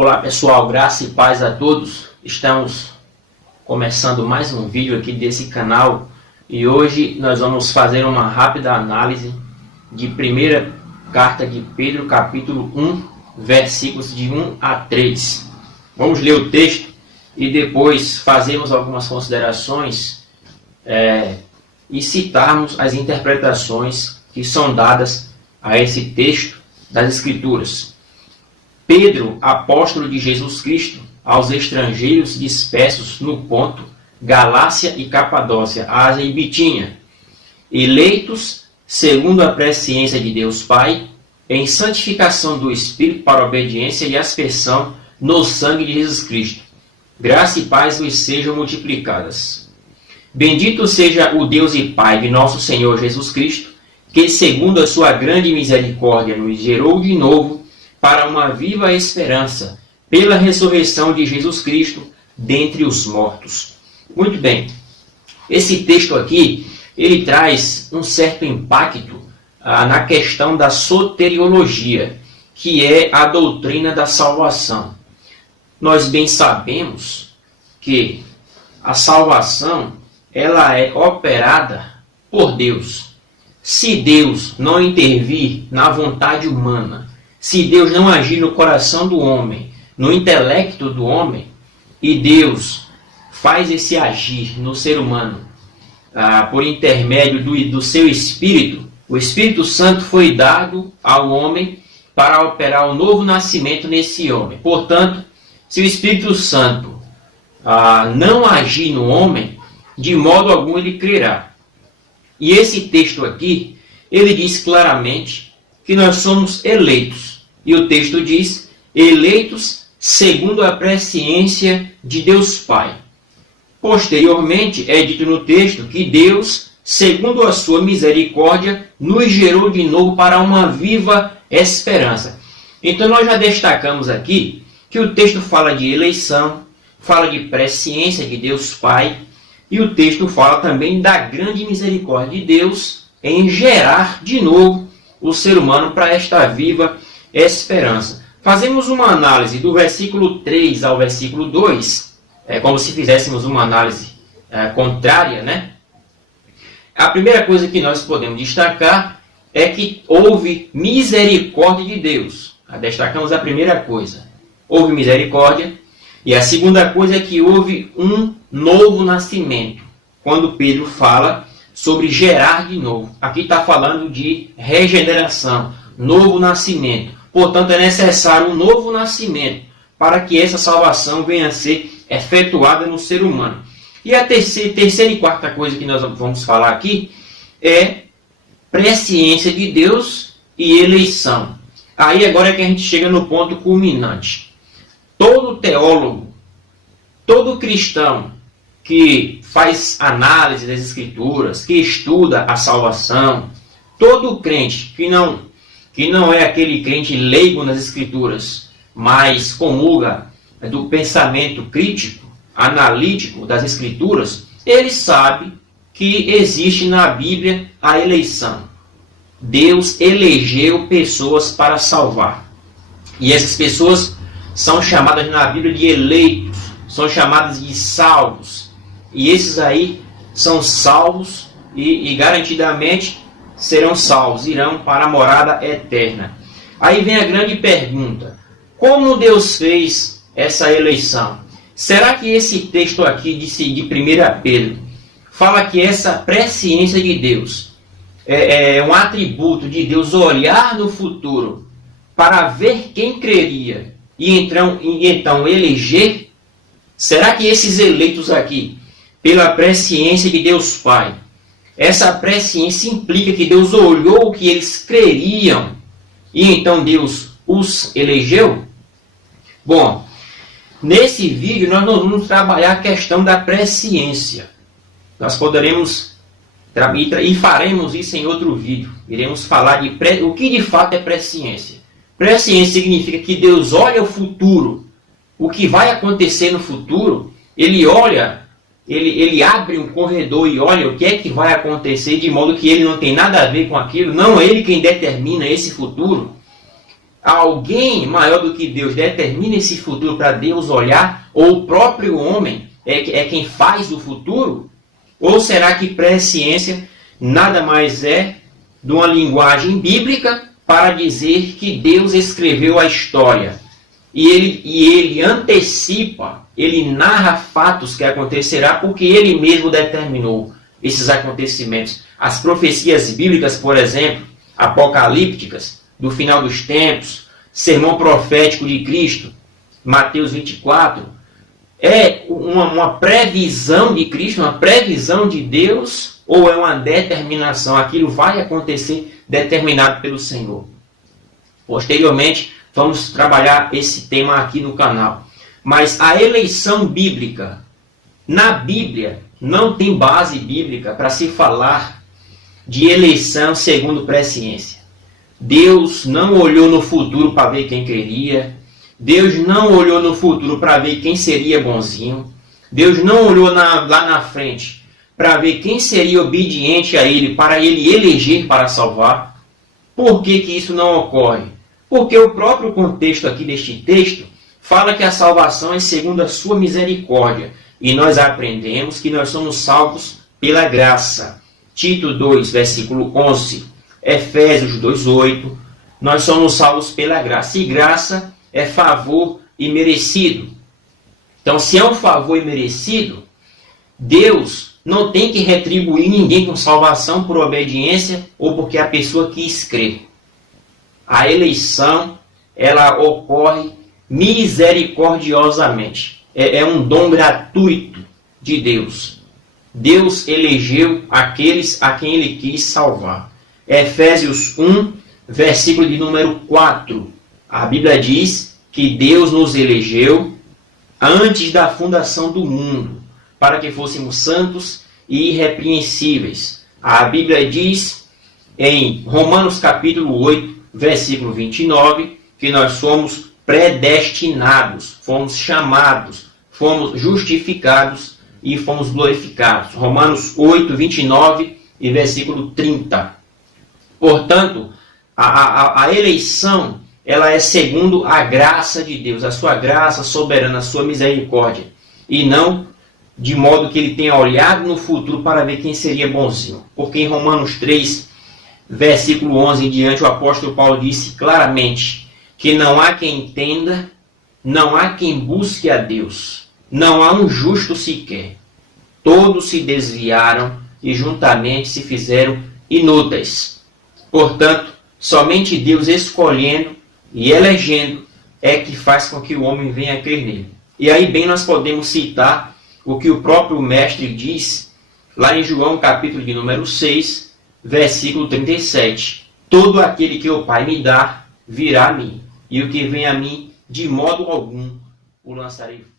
Olá pessoal, graça e paz a todos. Estamos começando mais um vídeo aqui desse canal e hoje nós vamos fazer uma rápida análise de primeira carta de Pedro, capítulo 1, versículos de 1 a 3. Vamos ler o texto e depois fazermos algumas considerações e citarmos as interpretações que são dadas a esse texto das Escrituras. Pedro, apóstolo de Jesus Cristo, aos estrangeiros dispersos no Ponto, Galácia e Capadócia, Ásia e Bitínia, eleitos segundo a presciência de Deus Pai, em santificação do Espírito para a obediência e aspersão no sangue de Jesus Cristo. Graça e paz vos sejam multiplicadas. Bendito seja o Deus e Pai de nosso Senhor Jesus Cristo, que segundo a sua grande misericórdia nos gerou de novo para uma viva esperança, pela ressurreição de Jesus Cristo dentre os mortos. Muito bem, esse texto aqui, ele traz um certo impacto na questão da soteriologia, que é a doutrina da salvação. Nós bem sabemos que a salvação, ela é operada por Deus. Se Deus não intervir na vontade humana, se Deus não agir no coração do homem, no intelecto do homem, e Deus faz esse agir no ser humano por intermédio do seu Espírito, o Espírito Santo foi dado ao homem para operar o novo nascimento nesse homem. Portanto, se o Espírito Santo não agir no homem, de modo algum ele crerá. E esse texto aqui, ele diz claramente que nós somos eleitos. E o texto diz, eleitos segundo a presciência de Deus Pai. Posteriormente, é dito no texto que Deus, segundo a sua misericórdia, nos gerou de novo para uma viva esperança. Então nós já destacamos aqui que o texto fala de eleição, fala de presciência de Deus Pai, e o texto fala também da grande misericórdia de Deus em gerar de novo o ser humano para esta viva esperança. Fazemos uma análise do versículo 3 ao versículo 2, como se fizéssemos uma análise contrária, né? A primeira coisa que nós podemos destacar é que houve misericórdia de Deus. Destacamos a primeira coisa, houve misericórdia. E a segunda coisa é que houve um novo nascimento. Quando Pedro fala sobre gerar de novo, aqui está falando de regeneração, novo nascimento. Portanto, é necessário um novo nascimento para que essa salvação venha a ser efetuada no ser humano. E a terceira e quarta coisa que nós vamos falar aqui é presciência de Deus e eleição. Aí agora é que a gente chega no ponto culminante. Todo teólogo, todo cristão que faz análise das Escrituras, que estuda a salvação, todo crente que não é aquele crente leigo nas Escrituras, mas comunga do pensamento crítico, analítico das Escrituras, ele sabe que existe na Bíblia a eleição. Deus elegeu pessoas para salvar. E essas pessoas são chamadas na Bíblia de eleitos, são chamadas de salvos. E esses aí são salvos e garantidamente serão salvos, irão para a morada eterna. Aí vem a grande pergunta: como Deus fez essa eleição? Será que esse texto aqui de 1 Pedro fala que essa presciência de Deus é um atributo de Deus olhar no futuro para ver quem creria e então eleger? Será que esses eleitos aqui, pela presciência de Deus Pai, essa presciência implica que Deus olhou o que eles creriam e então Deus os elegeu? Bom, nesse vídeo nós não vamos trabalhar a questão da presciência. Nós poderemos e faremos isso em outro vídeo. Iremos falar de o que de fato é presciência. Presciência significa que Deus olha o futuro, o que vai acontecer no futuro. Ele olha, ele abre um corredor e olha o que é que vai acontecer, de modo que ele não tem nada a ver com aquilo, não é ele quem determina esse futuro. alguém maior do que Deus determina esse futuro para Deus olhar? Ou o próprio homem é quem faz o futuro? Ou será que presciência nada mais é de uma linguagem bíblica para dizer que Deus escreveu a história? E ele antecipa, ele narra fatos que acontecerá porque ele mesmo determinou esses acontecimentos. As profecias bíblicas, por exemplo, apocalípticas, do final dos tempos, sermão profético de Cristo, Mateus 24, é uma previsão de Cristo, uma previsão de Deus, ou é uma determinação? Aquilo vai acontecer determinado pelo Senhor. Posteriormente, vamos trabalhar esse tema aqui no canal. Mas a eleição bíblica, na Bíblia, não tem base bíblica para se falar de eleição segundo presciência. Deus não olhou no futuro para ver quem queria. Deus não olhou no futuro para ver quem seria bonzinho. Deus não olhou lá na frente para ver quem seria obediente a Ele, para Ele eleger para salvar. Por que isso não ocorre? Porque o próprio contexto aqui deste texto fala que a salvação é segundo a sua misericórdia. E nós aprendemos que nós somos salvos pela graça. Tito 2, versículo 11. Efésios 2:8, nós somos salvos pela graça, e graça é favor imerecido. Então, se é um favor imerecido, Deus não tem que retribuir ninguém com salvação por obediência ou porque a pessoa quis crer. A eleição, ela ocorre misericordiosamente. É um dom gratuito de Deus. Deus elegeu aqueles a quem Ele quis salvar. Efésios 1, versículo de número 4. A Bíblia diz que Deus nos elegeu antes da fundação do mundo, para que fôssemos santos e irrepreensíveis. A Bíblia diz em Romanos capítulo 8, versículo 29, que nós somos predestinados, fomos chamados, fomos justificados e fomos glorificados. Romanos 8, 29 e versículo 30. Portanto, a eleição, ela é segundo a graça de Deus, a sua graça soberana, a sua misericórdia. E não de modo que Ele tenha olhado no futuro para ver quem seria bonzinho. Porque em Romanos 3, versículo 11 em diante, o apóstolo Paulo disse claramente que não há quem entenda, não há quem busque a Deus, não há um justo sequer. Todos se desviaram e juntamente se fizeram inúteis. Portanto, somente Deus escolhendo e elegendo é que faz com que o homem venha a crer nele. E aí bem nós podemos citar o que o próprio mestre diz lá em João capítulo de número 6, versículo 37. Todo aquele que o Pai me dá virá a mim, e o que vem a mim, de modo algum o lançarei fora.